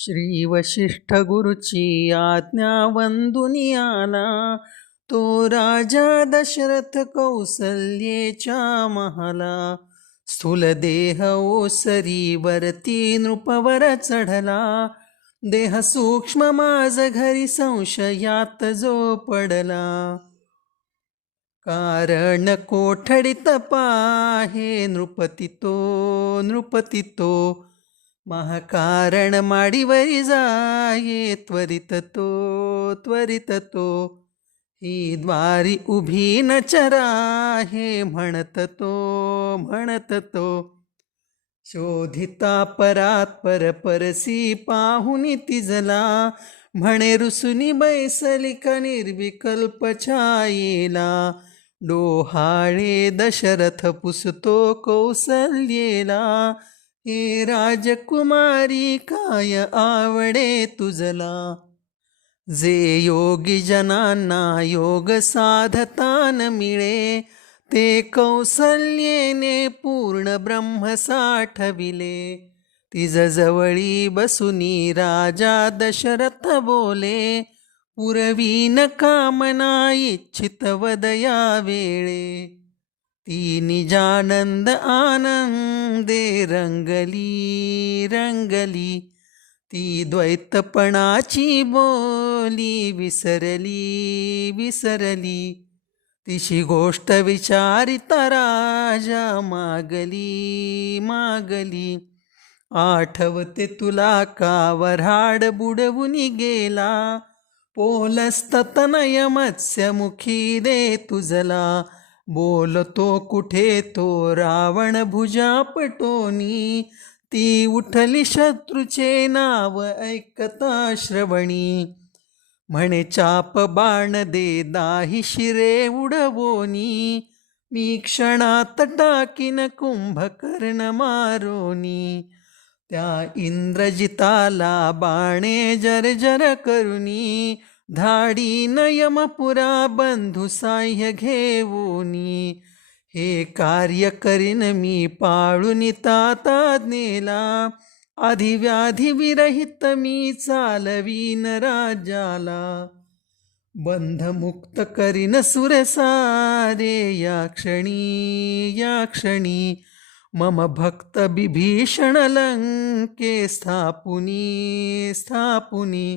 श्री वशिष्ठ गुरुची आज्ञा वंदुनी आला तो राजा दशरथ कौसल्येच्या महाला. स्थूल देह ओसरी वरती नृपवर चढला. देह सूक्ष्म माझ घरी संशयात जो पडला. कारण कोठडीत पाहे नृपती तो नृपती तो. महाकारण माडीवरी जाये त्वरित तो त्वरित तो. ही द्वारी उभी न चराहे म्हणत तो म्हणत तो. शोधिता परात पर परसी पाहुनी तिजला म्हणे रुसुनी बैसलिका निर्विकल्प छायेला. डोहाळे दशरथ पुसतो कौसल्येला. हे राजकुमारी काय आवडे तुझला? जे योगी जनांना योग साधतान मिळे ते कौसल्येने पूर्ण ब्रह्म साठविले. तिज जवळी बसुनी राजा दशरथ बोले पुरवीन कामना इच्छित वदया वेळे. ती निजानंद आनंदे रंगली रंगली. ती द्वैतपणाची बोली विसरली विसरली. तिशी गोष्ट विचारिता राजा मागली मागली. आठवते तुला का वऱ्हाड बुडवून गेला. पोलस्त तनय मत्स्यमुखी दे तुझला. बोलतो कुठे तो रावण भुजा पटोनी ती उठली शत्रूचे नाव ऐकता श्रवणी. म्हणे चाप बाण दे दाही शिरे उडवोनी. मी क्षणात टाकीन कुंभकर्ण मारोनी. त्या इंद्रजिताला बाणे जर जर करुनी. धाडी नयमपुरा बंधू साह्य घेऊनी हे कार्य करीन मी पाळून ताताज्ञेला आधी व्याधी विरहित मी चालवीन राजाला बंधमुक्त करीन सुरसारे या क्षणी या क्षणी मम भक्त बिभीषण लंके स्थापुनी स्थापुनी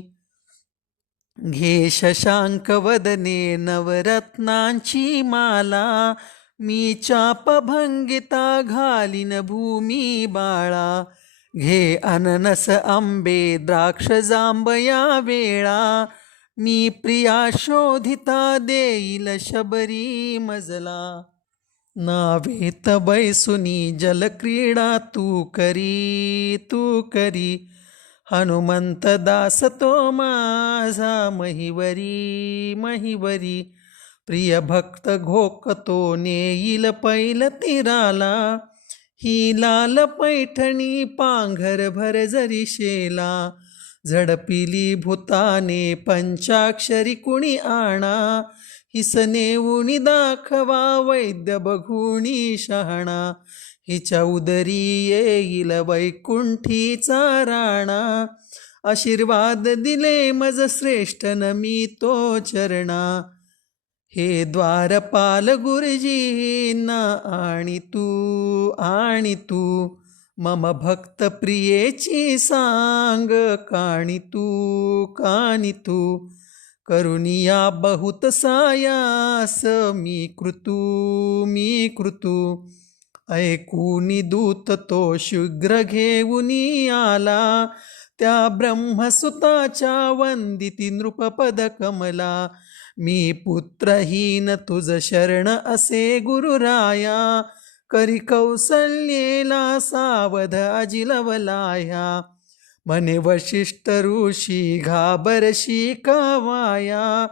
घे शशांक वदने नवरत्नांची माला. मी चाप भंगिता घालीन भूमी बाळा. घे अननस आंबे द्राक्ष जांबया वेळा. मी प्रिया शोधिता देईल शबरी मजला. नावेत बैसुनी जलक्रीडा तू करी तू करी. हनुमंत दास तो माझा महिवरी महिवरी प्रिय भक्त घोकतो नेईल पैल तिराला ही लाल पैठणी पांघर भर जरी शेला झडपिली भूताने पंचाक्षरी कुणी आणा हिसने उणी दाखवा वैद्य बघुणी शहाणा हिच्या उदरी येईल वैकुंठीचा राणा आशीर्वाद दिले मज श्रेष्ठ न मी तो चरणा हे द्वारपाल गुरुजींना आणि तू आणि तू मम भक्त प्रियेची सांग काणी तू काणी तू करुनिया बहुत सायास मी कृतू मी कृतू। ऐकूनी दूत तो शीघ्र घेऊनी आला। त्या ब्रह्मसुताच्या वंदिती नृपपद कमला। मी पुत्रहीन तुझ शरण असे गुरुराया करी कौसल्येला सावध अजिलवलाया म्हणे वशिष्ठ ऋषी घाबरशी कावाया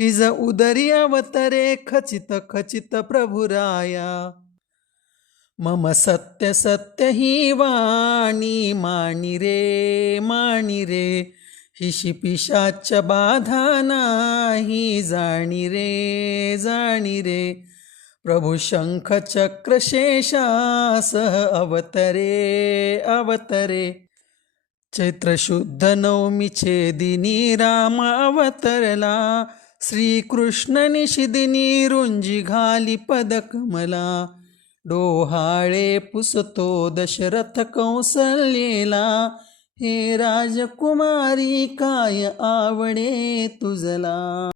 हिज उदरी अवतरे खचित खचित प्रभुराया. मम सत्य सत्य ही वाणी माणी रे माणी रे हिशी पिशाच बाधा नाही जाणी रे जाणी रे. प्रभु शंख चक्र शेषासह अवतरे अवतरे चैत्रशुद्ध नवमीचे दिनी राम अवतरला श्रीकृष्ण निशिदिनी रुंजी घाली पदकमला डोहाळे पुसतो दशरथ कौसल्येला हे राजकुमारी काय आवडे तुझला?